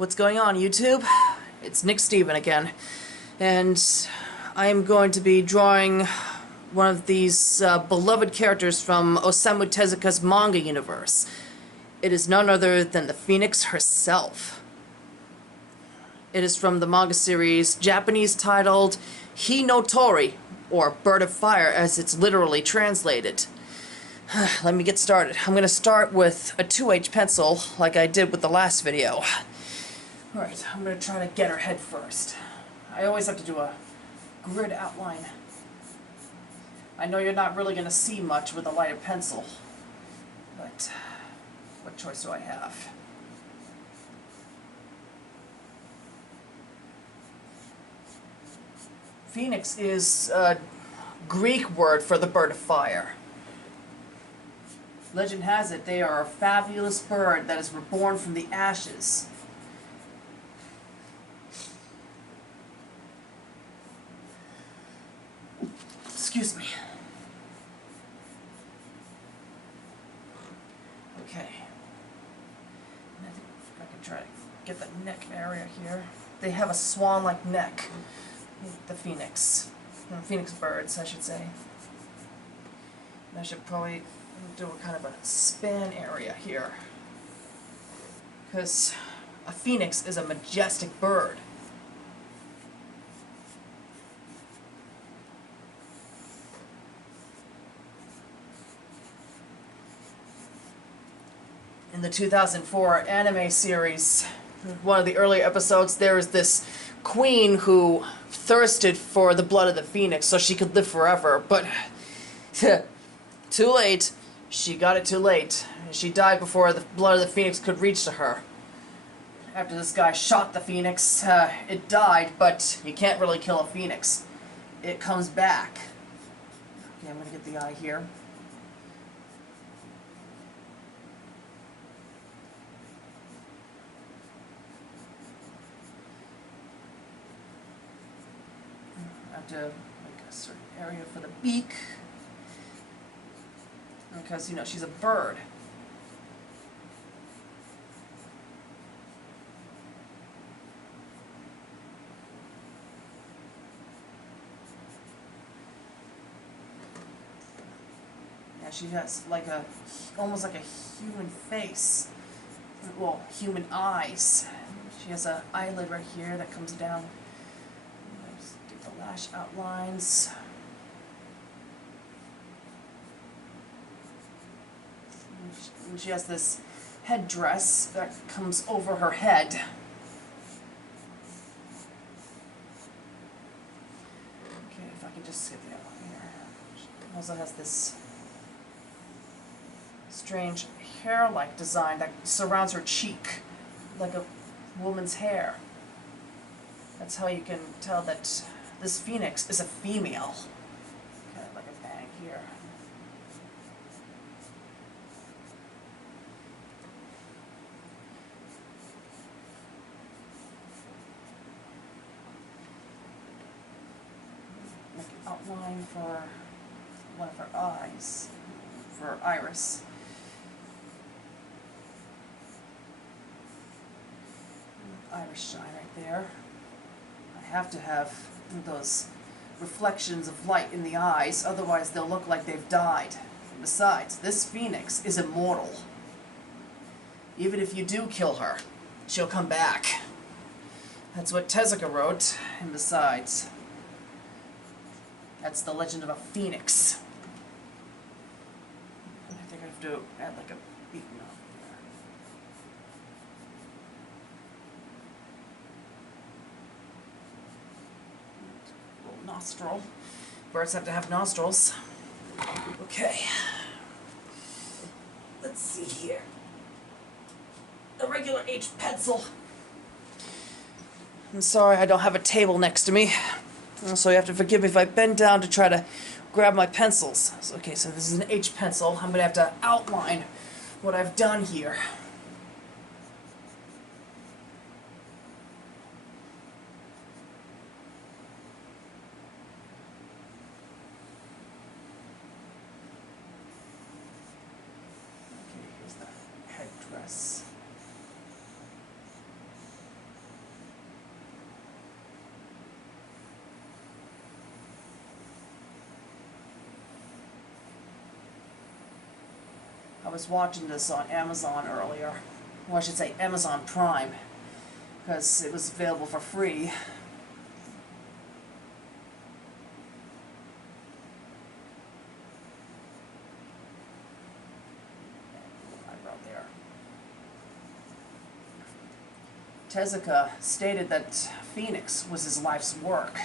What's going on, YouTube? It's Nick Steven again, and I am going to be drawing one of these beloved characters from Osamu Tezuka's manga universe. It is none other than the Pheonix herself. It is from the manga series, Japanese titled Hi no Tori, or Bird of Fire as it's literally translated. Let me get started. I'm going to start with a 2H pencil, like I did with the last video. Alright, I'm going to try to get her head first. I always have to do a grid outline. I know you're not really going to see much with a lighter pencil, but what choice do I have? Pheonix is a Greek word for the bird of fire. Legend has it they are a fabulous bird that is reborn from the ashes. Excuse me. Okay. And I think I can try to get the neck area here. They have a swan-like neck. The Pheonix. Pheonix birds, I should say. And I should probably do a kind of a span area here. Because a phoenix is a majestic bird. In the 2004 anime series, one of the earlier episodes, there was this queen who thirsted for the blood of the phoenix so she could live forever, but too late. She got it too late. She died before the blood of the phoenix could reach to her. After this guy shot the phoenix, it died, but you can't really kill a phoenix. It comes back. Okay, I'm gonna get the eye here. I have to make a certain area for the beak. Because, you know, she's a bird. Yeah, she has like almost like a human face. Well, human eyes. She has an eyelid right here that comes down. Let's do the lash outlines. And she has this headdress that comes over her head. Okay, if I can just get the outline here. She also has this strange hair-like design that surrounds her cheek, like a woman's hair. That's how you can tell that this phoenix is a female. Kind of like a bang here. Make an outline for one of her eyes, for her iris. Iris shine right there. I have to have those reflections of light in the eyes, otherwise they'll look like they've died. Besides, this phoenix is immortal. Even if you do kill her, she'll come back. That's what Tezuka wrote, and besides, that's the legend of a phoenix. I think I have to add like a beak note there. Little nostril. Birds have to have nostrils. Okay. Let's see here. A regular H pencil. I'm sorry I don't have a table next to me. So you have to forgive me if I bend down to try to grab my pencils. So, okay, so this is an H pencil. I'm going to have to outline what I've done here. Okay, here's the headdress. was watching this on Amazon earlier. Well, I should say Amazon Prime, because it was available for free. Tezuka stated that Pheonix was his life's work,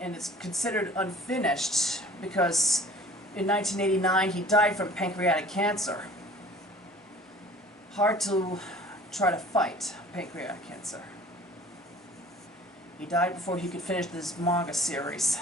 and it's considered unfinished because in 1989 he died from pancreatic cancer. Hard to try to fight pancreatic cancer. He died before he could finish this manga series.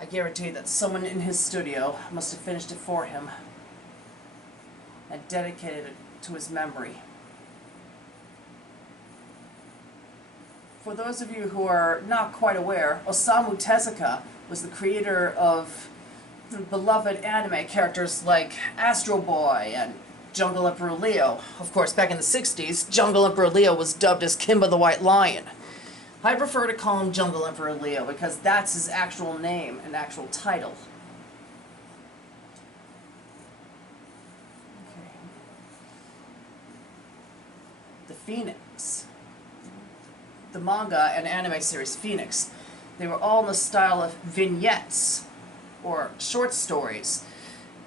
I guarantee that someone in his studio must have finished it for him and dedicated it to his memory. For those of you who are not quite aware, Osamu Tezuka was the creator of beloved anime characters like Astro Boy and Jungle Emperor Leo. Of course, back in the 60s, Jungle Emperor Leo was dubbed as Kimba the White Lion. I prefer to call him Jungle Emperor Leo because that's his actual name and actual title. The Pheonix, the manga and anime series Pheonix, they were all in the style of vignettes or short stories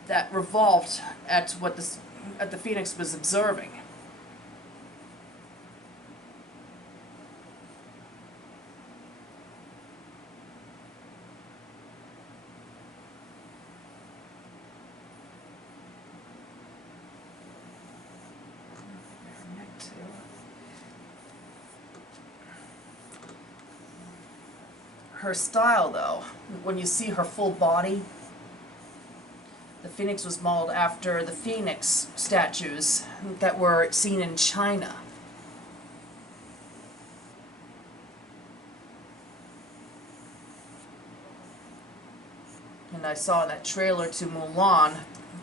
that revolved at what the Pheonix was observing. Her style, though, when you see her full body, the Pheonix was modeled after the Pheonix statues that were seen in China. And I saw in that trailer to Mulan,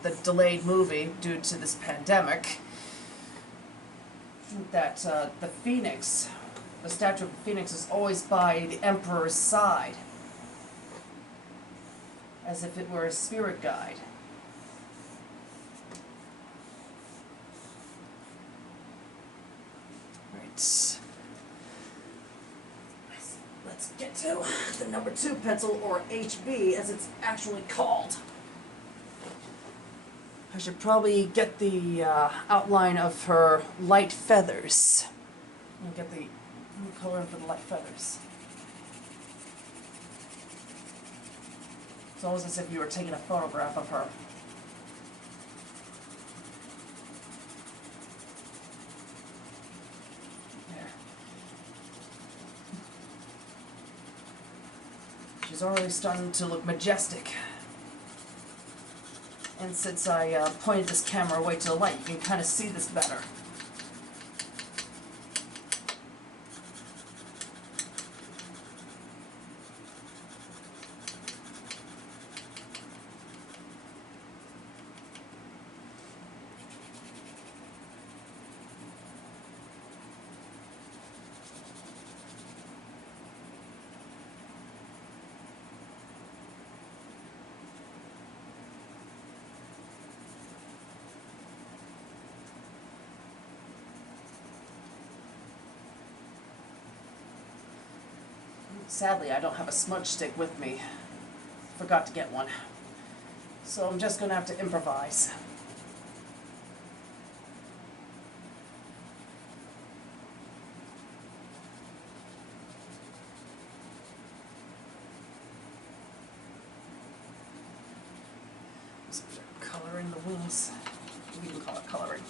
the delayed movie due to this pandemic, that the Pheonix, the statue of the Pheonix, is always by the Emperor's side, as if it were a spirit guide. Right. Let's get to the number 2 pencil, or HB as it's actually called. I should probably get the outline of her light feathers. And get the color for the light feathers. It's almost as if you were taking a photograph of her. There. She's already starting to look majestic. And since I pointed this camera away to the light, you can kind of see this better. Sadly, I don't have a smudge stick with me. Forgot to get one. So I'm just going to have to improvise. Just coloring the wings. We can call it coloring.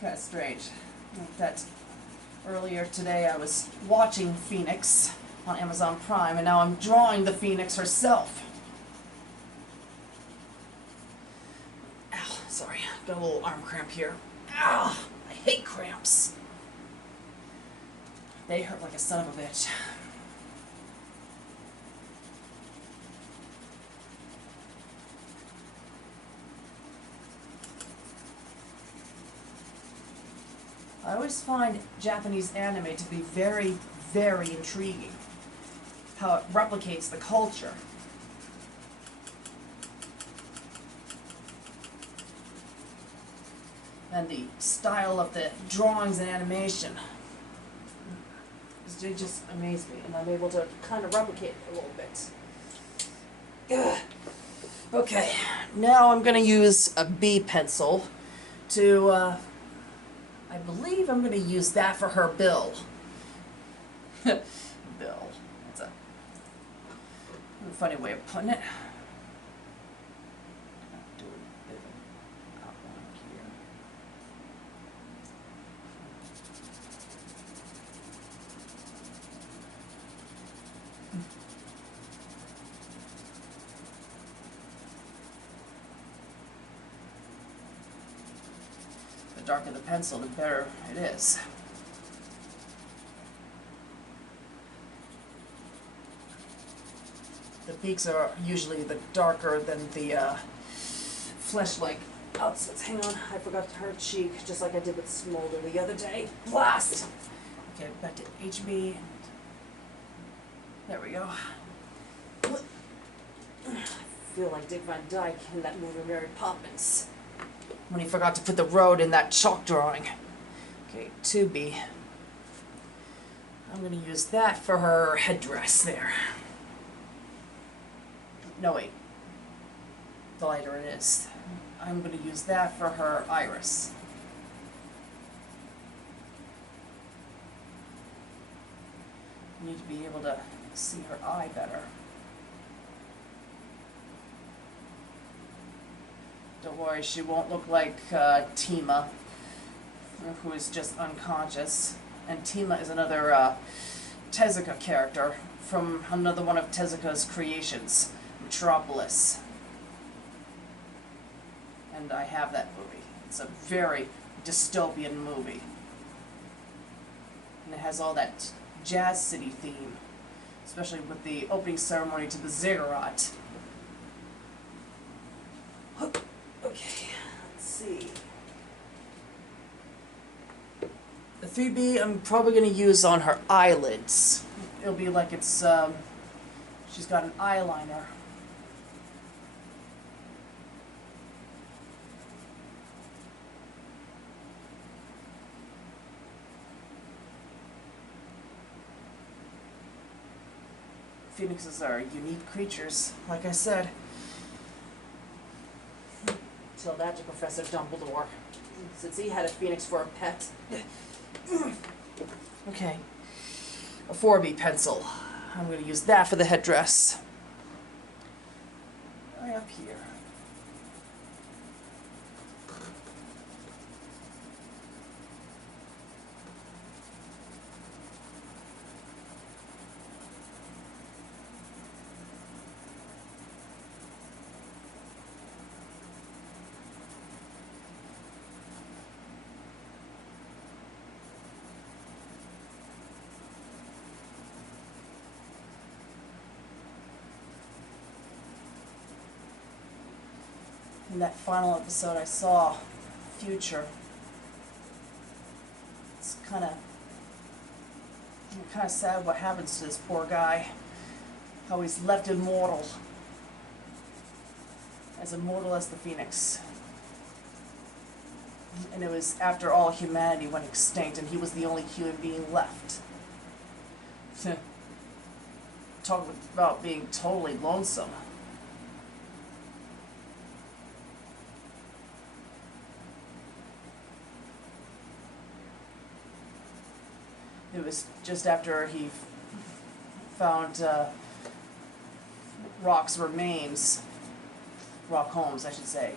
Kind of strange that earlier today I was watching Pheonix on Amazon Prime, and now I'm drawing the Pheonix herself. Ow, sorry, got a little arm cramp here. Ow, I hate cramps. They hurt like a son of a bitch. I always find Japanese anime to be very, very intriguing. How it replicates the culture. And the style of the drawings and animation. It just amazed me, and I'm able to kind of replicate it a little bit. Ugh. Okay, now I'm going to use a B pencil to, I believe I'm going to use that for her bill. Bill. That's a funny way of putting it. Do a bit of an outline here. The darker the pencil, the better it is. The beaks are usually the darker than the flesh-like outsides. Hang on, I forgot her cheek, just like I did with Smolder the other day. Blast! Okay, back to HB. There we go. I feel like Dick Van Dyke in that movie Mary Poppins, when he forgot to put the road in that chalk drawing. Okay, 2B. I'm going to use that for her headdress there. No, wait. The lighter it is. I'm going to use that for her iris. I need to be able to see her eye better. Don't worry, she won't look like Tima, who is just unconscious. And Tima is another Tezuka character from another one of Tezuka's creations, Metropolis. And I have that movie. It's a very dystopian movie. And it has all that Jazz City theme, especially with the opening ceremony to the ziggurat. Okay, let's see. The 3B I'm probably going to use on her eyelids. It'll be like it's, she's got an eyeliner. Phoenixes are unique creatures, like I said. Tell that to Professor Dumbledore, since he had a phoenix for a pet. Okay, a 4B pencil. I'm going to use that for the headdress. Right up here. In that final episode I saw Future. It's kind of sad what happens to this poor guy. How he's left immortal. As immortal as the Phoenix. And it was after all humanity went extinct and he was the only human being left. Talk about being totally lonesome. It was just after he found Rock's remains, Rock Holmes, I should say.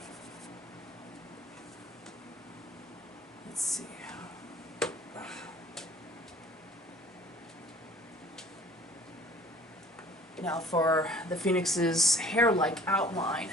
Let's see. Now for the Phoenix's hair-like outline.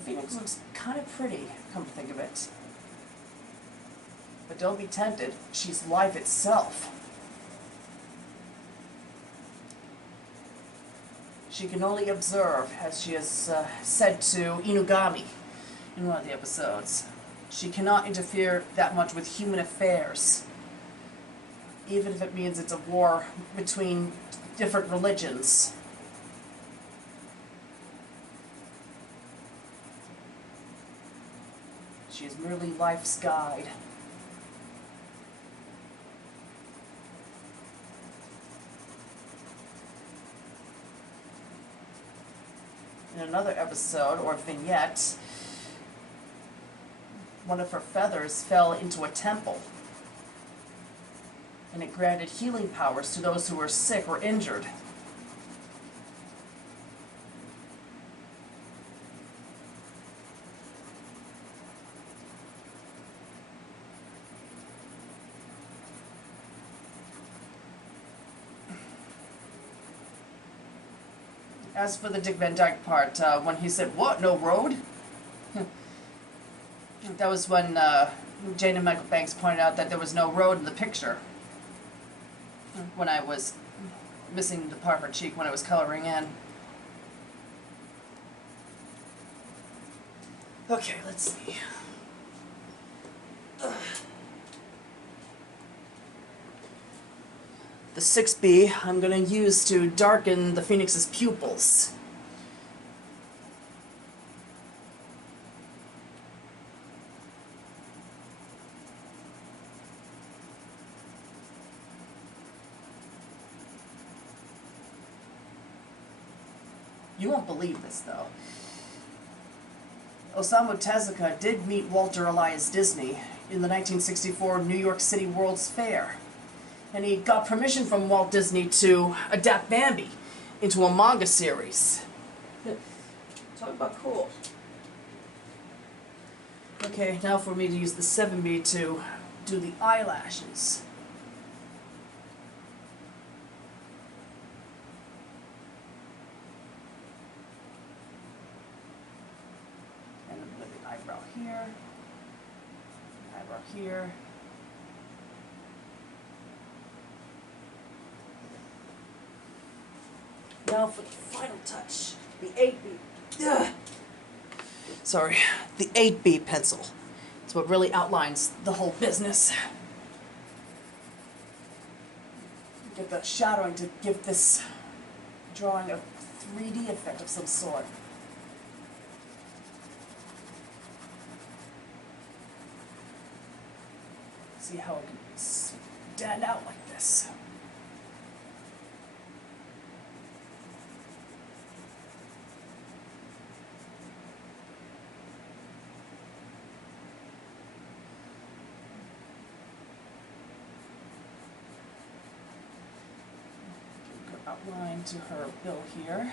The Pheonix looks kind of pretty, come to think of it. But don't be tempted, she's life itself. She can only observe, as she has said to Inugami in one of the episodes. She cannot interfere that much with human affairs, even if it means it's a war between different religions. She is merely life's guide. In another episode, or vignette, one of her feathers fell into a temple, and it granted healing powers to those who were sick or injured. As for the Dick Van Dyke part, when he said, "What, no road?" That was when Jane and Michael Banks pointed out that there was no road in the picture. When I was missing the part of her cheek when I was coloring in. Okay, let's see. The 6B I'm going to use to darken the Phoenix's pupils. You won't believe this, though. Osamu Tezuka did meet Walter Elias Disney in the 1964 New York City World's Fair. And he got permission from Walt Disney to adapt Bambi into a manga series. Talk about cool. Okay, now for me to use the 7B to do the eyelashes. And with the eyebrow here, eyebrow here. Now for the final touch, the 8B. Ugh. Sorry, the 8B pencil. It's what really outlines the whole business. Get that shadowing to give this drawing a 3D effect of some sort. See how it can stand out like this. Outline to her bill here.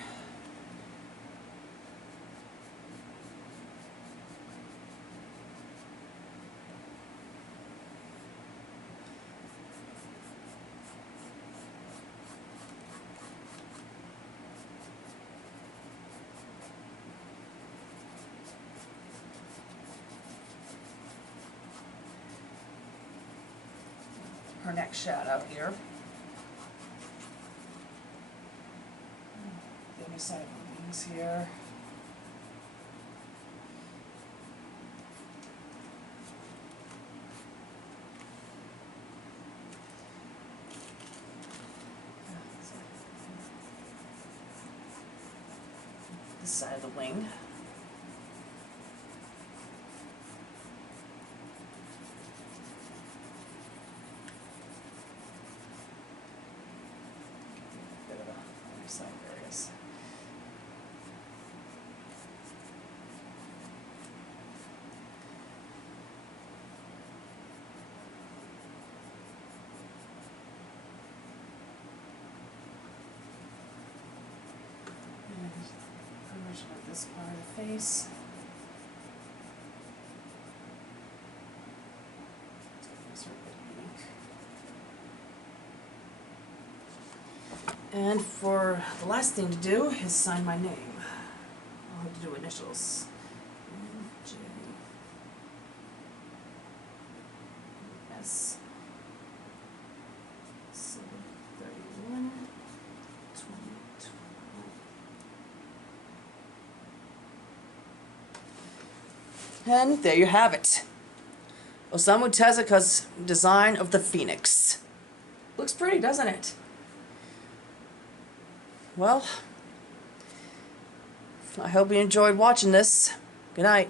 Her neck shadow here. The other side of the wings here. This side of the wing. Bit of a underside areas. Version of this part of the face. And for the last thing to do is sign my name. I'll have to do initials. Yes. 7/31, 2012. And there you have it. Osamu Tezuka's design of the Pheonix. Looks pretty, doesn't it? Well, I hope you enjoyed watching this. Good night.